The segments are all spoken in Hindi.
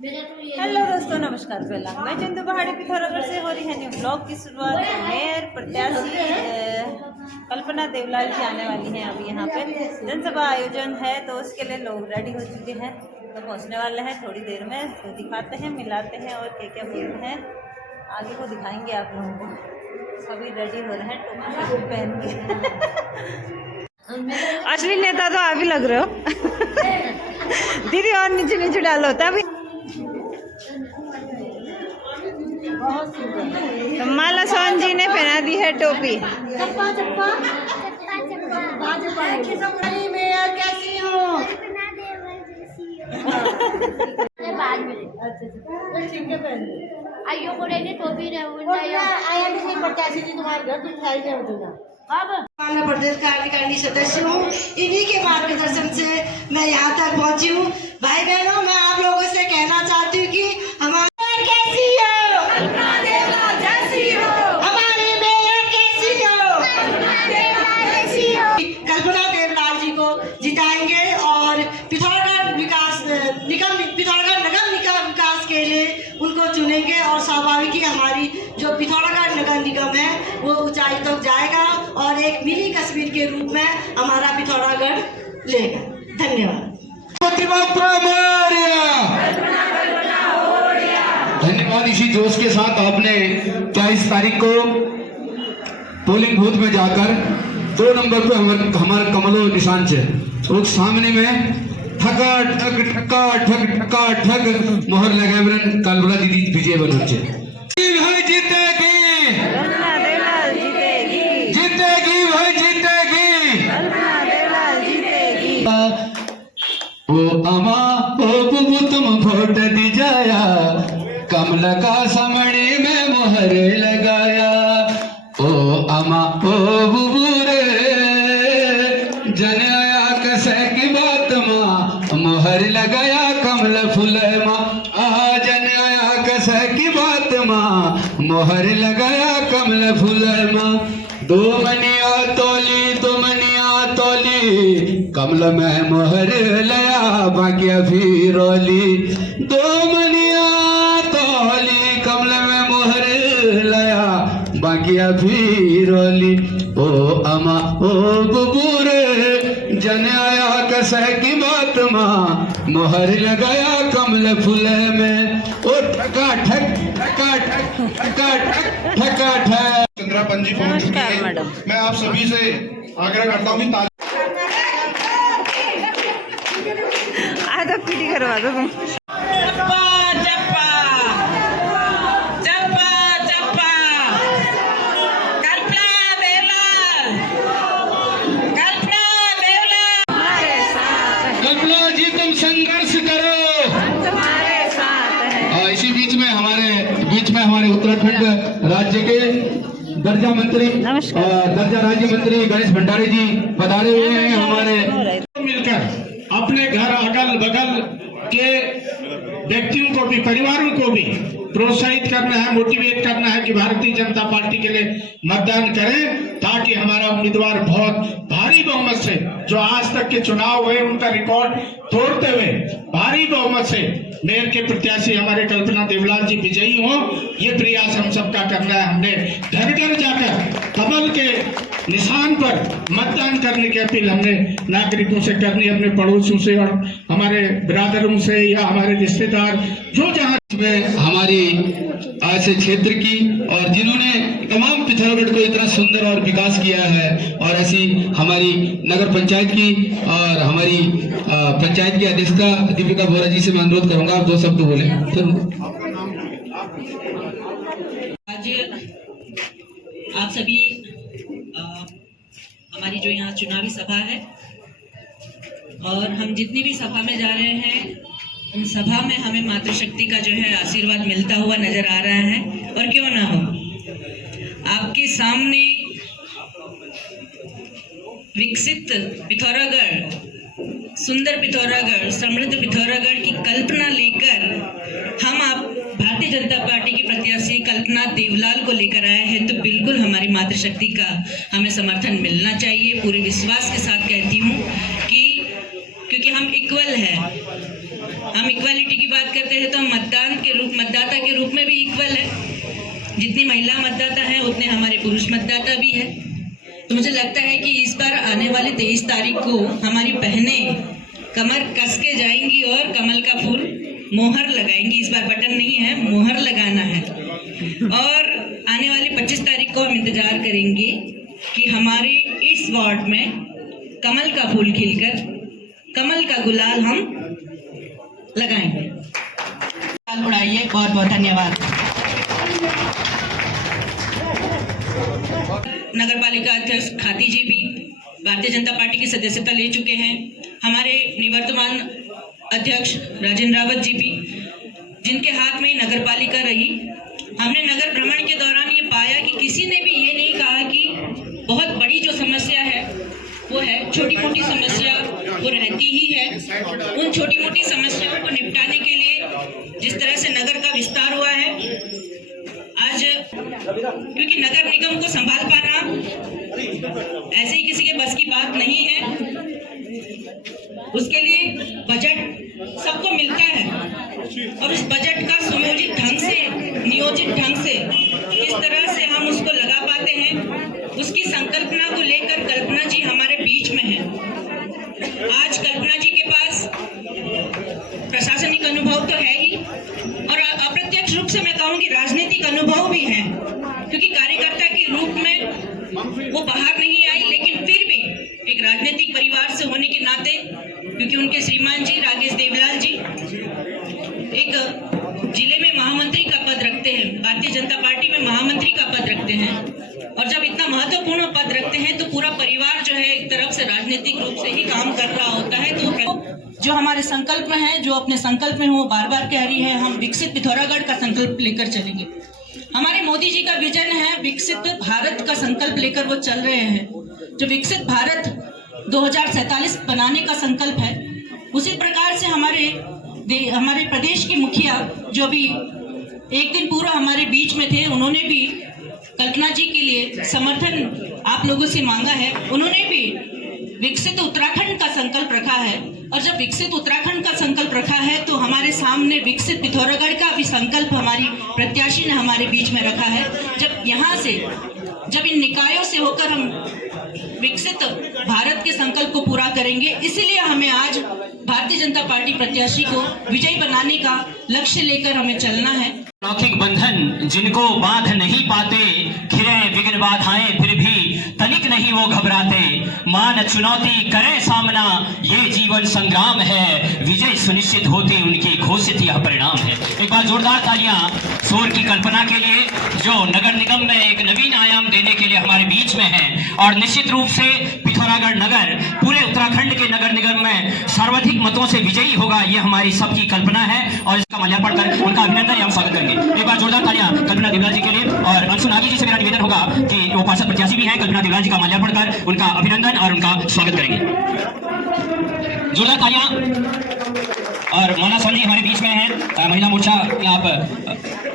हेलो दोस्तों, नमस्कार। पहला मैं चंदू पहाड़ी पिथौरागढ़ से हो रही है न्यू ब्लॉग की शुरुआत। मेयर प्रत्याशी कल्पना देवलाल जी आने वाली हैं। अभी यहाँ पे जनसभा आयोजन है तो उसके लिए लोग रेडी हो चुके हैं, तो पहुँचने वाले हैं थोड़ी देर में। तो दिखाते हैं, मिलाते हैं और क्या क्या बोलते हैं आगे को दिखाएंगे आप लोगों को। सभी रेडी हो रहे हैं टोपी पहन के। असली नेता तो आप ही लग रहे हो। दीदी और नीचे नीचे डालो तभी। तो माला सोहन जी ने पहना दी है टोपी। मेयर कैसी हो? आइयो को रेडी टोपी रे आया नहीं प्रत्याशी जी तुम्हारे घर तुम खाई नहीं होगा। माननीय प्रदेश कार्यकारिणी सदस्य हूँ, इन्हीं के मार्गदर्शन से मैं यहाँ तक पहुँची हूँ। भाई बहनों, मैं आप लोगों से कहना चाहती हूँ कि हमारी कैसी हो? हमारी मेयर कैसी हो? कल्पना देवलाल जी को जिताएंगे और पिथौरागढ़ नगर निगम विकास के लिए उनको चुनेंगे और स्वाभाविक ही हमारी जो पिथौरागढ़ नगर निगम है वो ऊंचाई तक जाएगा और एक मिनी कश्मीर के रूप में हमारा पिथौरागढ़ लेगा। धन्यवाद। धन्यवाद। इसी जोश के साथ आपने 22 तारीख को पोलिंग बूथ में जाकर 2 नंबर पे हमारे कमलो निशान से तो सामने में ठका ठक ठका ठक ठका ठक मोहर लगा कल्पना दीदी विजय बनोचे भाई जीतेगी भाई जीतेगी ओ अमा ओ बुबू तुम वोट दी जाया, कमला का समणी में मोहर लगाया। ओ अमा ओ बुबू रे जन आया कसे की बात माँ, मोहर लगाया कमल फूल माँ। जन आया कसे की बात माँ, मोहर लगाया कमल फूल माँ। 2 मनिया तोली कमल में मोहर लया बाकिया फिरौली। 2 मनिया तोली कमल में मोहर लया बाकिया फिरौली। ओ अमा ओ बुबूर जन आया कसे की बात माँ, मोहर लगाया कमल फूल में। ओ ठका ठक ठका ठक ठका ठक ठका ठक। चंद्रा पंजी पहुंच चुकी है। मैं आप सभी से आग्रह करता हूँ कि आधा पीटी करवा दो तुम। कल्पना जी तुम संघर्ष करो, तुम्हारे साथ है। इसी बीच में हमारे उत्तराखंड राज्य के दर्जा राज्य मंत्री गणेश भंडारी जी पधारे हुए हैं। हमारे मिलकर अपने घर अगल बगल के व्यक्तियों को भी, परिवारों को भी प्रोत्साहित करना है, मोटिवेट करना है कि भारतीय जनता पार्टी के लिए मतदान करें, ताकि हमारा उम्मीदवार बहुत भारी बहुमत से, जो आज तक के चुनाव हुए उनका रिकॉर्ड तोड़ते हुए भारी बहुमत से मेयर के प्रत्याशी हमारे कल्पना देवलाल जी विजयी हो। ये प्रयास हम सबका करना है। हमने घर घर जाकर कमल के निशान पर मतदान करने की अपील हमने नागरिकों से करनी, अपने पड़ोसियों से और हमारे बिरादरों से या हमारे रिश्तेदार जो जहाँ में हमारी आज से क्षेत्र की और जिन्होंने तमाम पिथौरागढ़ को इतना सुंदर और विकास किया है, और ऐसी हमारी नगर पंचायत की और हमारी पंचायत की अध्यक्षता दीपिका बोरा जी से मैं अनुरोध करूंगा आप 2 शब्द बोले। आज आप सभी हमारी जो यहाँ चुनावी सभा है और हम जितनी भी सभा में जा रहे हैं उन सभा में हमें मातृशक्ति का जो है आशीर्वाद मिलता हुआ नजर आ रहा है। और क्यों ना हो, आपके सामने विकसित पिथौरागढ़, सुंदर पिथौरागढ़, समृद्ध पिथौरागढ़ की कल्पना लेकर हम आप भारतीय जनता पार्टी की प्रत्याशी कल्पना देवलाल को लेकर आए हैं, तो बिल्कुल हमारी मातृशक्ति का हमें समर्थन मिलना चाहिए। पूरे विश्वास के साथ कहती हूँ कि क्योंकि हम इक्वल हैं। हम इक्वालिटी की बात करते हैं तो हम मतदाता के रूप में भी इक्वल है। जितनी महिला मतदाता है उतने हमारे पुरुष मतदाता भी है। तो मुझे लगता है कि इस बार आने वाले 23 तारीख को हमारी बहनें कमर कस के जाएंगी और कमल का फूल मोहर लगाएंगी। इस बार बटन नहीं है, मोहर लगाना है। और आने वाली 25 तारीख को हम इंतजार करेंगे कि हमारे इस वार्ड में कमल का फूल खिलकर कमल का गुलाल हम लगाएंगे। उड़ाइए। बहुत बहुत धन्यवाद। नगर पालिका अध्यक्ष खाती जी भी भारतीय जनता पार्टी की सदस्यता ले चुके हैं। हमारे निवर्तमान अध्यक्ष राजेंद्र रावत जी भी, जिनके हाथ में नगर पालिका रही। हमने नगर भ्रमण के दौरान ये पाया कि किसी ने भी ये नहीं कहा कि बहुत बड़ी जो समस्या है वो है, छोटी मोटी समस्या वो रहती ही है। उन छोटी मोटी समस्याओं को निपटाने के लिए जिस तरह से नगर का विस्तार हुआ है आज, क्योंकि नगर निगम को संभाल पाना ऐसे ही किसी के बस की बात नहीं है। उसके लिए बजट सबको मिलता है और उस बजट का सुयोजित ढंग से, नियोजित ढंग से किस तरह से हम उसको लगा पाते हैं, उसकी संकल्पना को लेकर कल्पना जी हमारे बीच में है। आज कल्पना जी के पास प्रशासनिक अनुभव तो है ही और अप्रत्यक्ष रूप से मैं कहूँगी राजनीतिक अनुभव भी है, क्योंकि कार्यकर्ता के रूप में वो बाहर नहीं आई, लेकिन फिर भी एक राजनीतिक परिवार से होने के नाते, क्योंकि उनके श्रीमान जी राकेश देवलाल जी एक जिले में महामंत्री का पद रखते हैं, भारतीय जनता पार्टी में महामंत्री का पद रखते हैं। और जब इतना महत्वपूर्ण पद रखते हैं तो पूरा परिवार जो है एक तरफ से राजनीतिक रूप से ही काम कर रहा होता है। तो जो हमारे संकल्प में है, जो अपने संकल्प में हो, बार बार कह रही है, हम विकसित पिथौरागढ़ का संकल्प लेकर चलेंगे। हमारे मोदी जी का विजन है विकसित भारत का संकल्प लेकर वो चल रहे हैं। जो विकसित भारत 2047 बनाने का संकल्प है, उसी प्रकार से हमारे प्रदेश के मुखिया जो भी एक दिन पूरा हमारे बीच में थे, उन्होंने भी कल्पना जी के लिए समर्थन आप लोगों से मांगा है। उन्होंने भी विकसित उत्तराखंड का संकल्प रखा है और जब विकसित उत्तराखंड का संकल्प रखा है तो हमारे सामने विकसित पिथौरागढ़ का भी संकल्प हमारी प्रत्याशी ने हमारे बीच में रखा है। जब इन निकायों से होकर हम विकसित भारत के संकल्प को पूरा करेंगे, इसीलिए हमें आज भारतीय जनता पार्टी प्रत्याशी को विजयी बनाने का लक्ष्य लेकर हमें चलना है। लौकिक बंधन जिनको बांध नहीं पाते, घिरे विघ्न बाधाएं फिर भी तनिक नहीं वो घबराते, मान चुनौती करें सामना ये जीवन संग्राम है, विजय सुनिश्चित होती उनकी घोषित यह परिणाम है। एक बार जोरदार तालियां शोर की कल्पना के लिए, जो नगर निगम में एक नवीन आयाम देने के लिए हमारे बीच में है। और निश्चित रूप से पिथौरागढ़ नगर पूरे उत्तराखंड के नगर निगम में सर्वाधिक मतों से विजयी होगा, ये हमारी सबकी कल्पना है और इसका माल्यार्पण कर उनका अभिनंदन एवं स्वागत करेंगे। एक बार जोरदार तालियां कल्पना देवलाल जी के लिए। और अंशु नागी जी से मेरा निवेदन होगा कि वो पार्षद प्रत्याशी भी हैं, कल्पना देवलाल जी का माल्यार्पण कर उनका अभिनंदन और उनका स्वागत करेंगे। जोरदार तालियां। और मोना सोन जी हमारे बीच में हैं, महिला मोर्चा के आप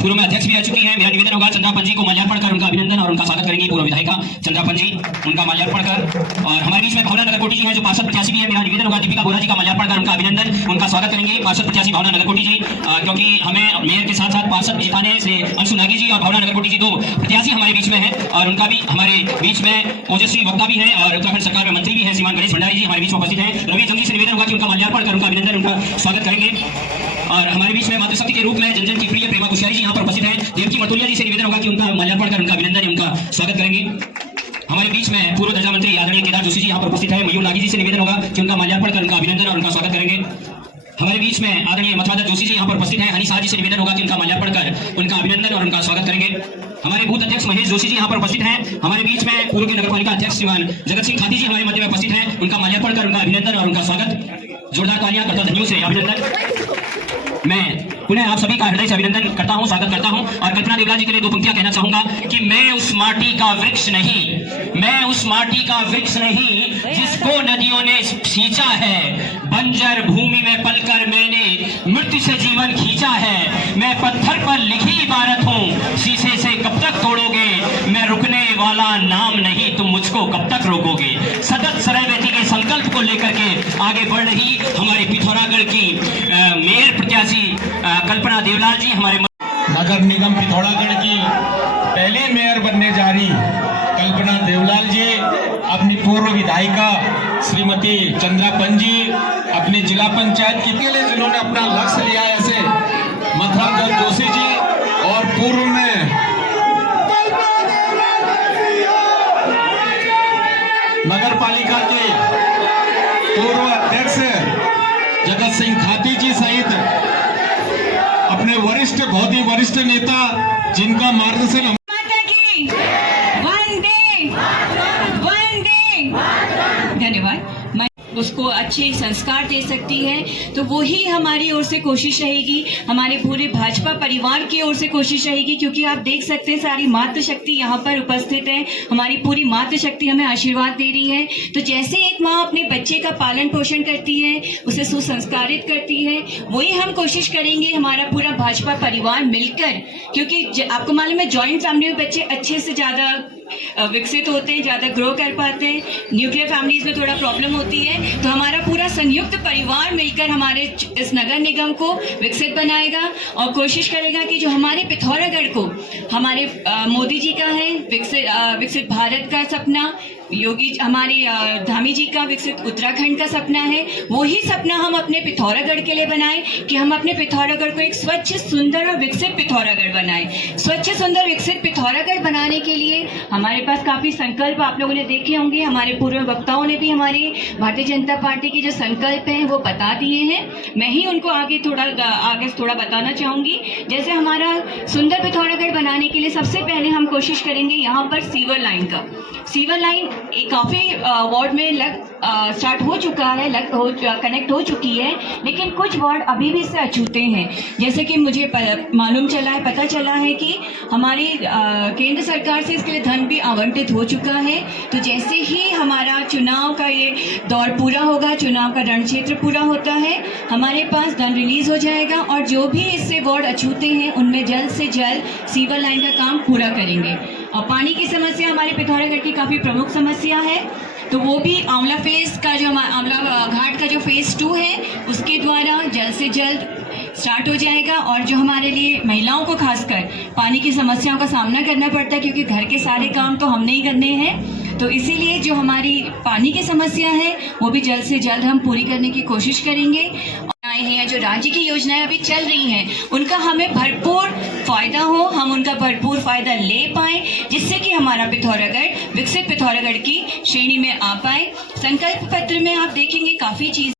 पूर्व में अध्यक्ष भी रह चुकी हैं। मेरा निवेदन होगा चंद्रापन जी को माल्यार्पण कर उनका अभिनंदन और उनका स्वागत करेंगी। पूर्व विधायिका चंद्रापन जी, उनका माल्यार्पण कर। और हमारे बीच में भावना नगरकोटी जी हैं जो पार्षद प्रत्याशी भी है। मेरा निवेदन होगा दीपिका बोरा जी का माल्यार्पण कर उनका अभिनंदन, उनका स्वागत करेंगे पार्षद प्रत्याशी भावना नगरकोटी जी, क्योंकि हमें मेयर के साथ साथ पार्षद जिताने से अंशु नागी जी और भावना नगरकोटी जी दो प्रत्याशी हमारे बीच में हैं और उनका भी हमारे बीच में ओजस्वी वक्ता भी हैं और उत्तराखंड सरकार में मंत्री भी हैं श्रीमान गणेश भंडारी जी हमारे बीच में उपस्थित हैं। रवि जंगी से निवेदन होगा कि उनका माल्यार्पण कर उनका अभिनंदन, उनका स्वागत करेंगे। और हमारे बीच में मातृशक्ति के रूप में जन जन की प्रिय प्रेमा कुशियारी जी यहाँ पर उपस्थित हैं। देवकी मटोलिया जी से निवेदन होगा कि उनका माल्यार्पण कर उनका अभिनंदन, उनका स्वागत करेंगे। हमारे बीच में पूर्व दर्जा मंत्री आदरणीय केदार जोशी जी यहाँ पर उपस्थित हैं। मयूर नागी जी से निवेदन होगा कि उनका माल्यार्पण कर उनका अभिनंदन और उनका स्वागत करेंगे। हमारे बीच में आदरणीय मथुरादत्त जोशी जी यहाँ पर उपस्थित हैं। हनी शाह जी से निवेदन होगा कि उनका माल्यार्पण कर उनका अभिनंदन और उनका स्वागत करेंगे। हमारे बूथ अध्यक्ष महेश जोशी जी यहाँ पर उपस्थित हैं। हमारे बीच में पूर्व के नगरपालिका अध्यक्ष श्रीमान जगत सिंह खाती जी हमारे मध्य में उपस्थित हैं। उनका माल्यार्पण कर उनका अभिनंदन और उनका स्वागत। जोरदार तालियां करता धन्यों से अभिनंदन। मैं पुनः आप सभी का हृदय से अभिनंदन करता हूं, स्वागत करता हूं। और कल्पना देवलाल जी के लिए दो पंक्तियां कहना चाहूंगा कि मैं उस माटी का वृक्ष नहीं, मैं उस माटी का वृक्ष नहीं जिसको नदियों ने सींचा है, बंजर भूमि में पलकर मैंने मृत्यु से जीवन खींचा है। मैं पत्थर पर लिखी इबारत हूँ, शीशे से कब तक तोड़ोगे, मैं रुकने वाला नाम नहीं, तुम मुझको इसको कब तक रोकोगे? सतत सरयवती के संकल्प को लेकर के आगे बढ़ रही हमारी पिथौरागढ़ की मेयर प्रत्याशी कल्पना देवलाल जी, हमारे नगर निगम पिथौरागढ़ की पहली मेयर बनने जा रही कल्पना देवलाल जी, अपनी पूर्व विधायिका श्रीमती चंद्रापन जी, अपनी जिला पंचायत के लिए जिन्होंने अपना लक्ष्य लिया, ऐसे मथुराधर जोशी जी, और पूर्व में नगर पालिका के पूर्व अध्यक्ष जगत सिंह खाती जी सहित अपने वरिष्ठ, बहुत ही वरिष्ठ नेता जिनका मार्गदर्शन माता की वंदे वंदे। धन्यवाद। मैं उसको अच्छे संस्कार दे सकती है, तो वो ही हमारी ओर से कोशिश रहेगी, हमारे पूरे भाजपा परिवार की ओर से कोशिश रहेगी, क्योंकि आप देख सकते हैं सारी मातृशक्ति यहाँ पर उपस्थित है, हमारी पूरी मातृशक्ति हमें आशीर्वाद दे रही है। तो जैसे एक माँ अपने बच्चे का पालन पोषण करती है, उसे सुसंस्कारित करती है, वही हम कोशिश करेंगे हमारा पूरा भाजपा परिवार मिलकर, क्योंकि आपको मालूम है जॉइंट फैमिली में बच्चे अच्छे से ज्यादा विकसित होते हैं, ज्यादा ग्रो कर पाते हैं। न्यूक्लियर फैमिलीज में थोड़ा प्रॉब्लम होती है, तो हमारा पूरा संयुक्त परिवार मिलकर हमारे इस नगर निगम को विकसित बनाएगा और कोशिश करेगा कि जो हमारे पिथौरागढ़ को, हमारे मोदी जी का है विकसित भारत का सपना, योगी हमारे धामी जी का विकसित उत्तराखंड का सपना है, वही सपना हम अपने पिथौरागढ़ के लिए बनाएं कि हम अपने पिथौरागढ़ को एक स्वच्छ, सुंदर और विकसित पिथौरागढ़ बनाएं। स्वच्छ, सुंदर, विकसित पिथौरागढ़ बनाने के लिए हमारे पास काफी संकल्प आप लोगों ने देखे होंगे, हमारे पूर्व वक्ताओं ने भी हमारी भारतीय जनता पार्टी के जो संकल्प हैं वो बता दिए हैं। मैं ही उनको आगे थोड़ा बताना चाहूंगी। जैसे हमारा सुंदर पिथौरागढ़ बनाने के लिए सबसे पहले हम कोशिश करेंगे यहाँ पर सीवर लाइन का। सीवर लाइन काफी वार्ड में स्टार्ट हो चुका है, कनेक्ट हो चुकी है, लेकिन कुछ वार्ड अभी भी इससे अछूते हैं। जैसे कि मुझे पता चला है कि हमारी केंद्र सरकार से इसके लिए धन भी आवंटित हो चुका है। तो जैसे ही हमारा चुनाव का ये दौर पूरा होगा, चुनाव का रण क्षेत्र पूरा होता है, हमारे पास धन रिलीज हो जाएगा और जो भी इससे वार्ड अछूते हैं उनमें जल्द से जल्द सीवर लाइन का काम पूरा करेंगे। और पानी की समस्या हमारे पिथौरागढ़ की काफी प्रमुख समस्या है, तो वो भी आंवला फेज का जो आंवला घाट का जो फेज 2 है उसके द्वारा जल्द से जल्द स्टार्ट हो जाएगा। और जो हमारे लिए महिलाओं को खासकर पानी की समस्याओं का सामना करना पड़ता है, क्योंकि घर के सारे काम तो हमने ही करने हैं, तो इसीलिए जो हमारी पानी की समस्या है वो भी जल्द से जल्द हम पूरी करने की कोशिश करेंगे। आए हैं जो राज्य की योजनाएं अभी चल रही हैं उनका हमें भरपूर फायदा हो, हम उनका भरपूर फायदा ले पाए, जिससे कि हमारा पिथौरागढ़ विकसित पिथौरागढ़ की श्रेणी में आ पाए। संकल्प पत्र में आप देखेंगे काफी चीज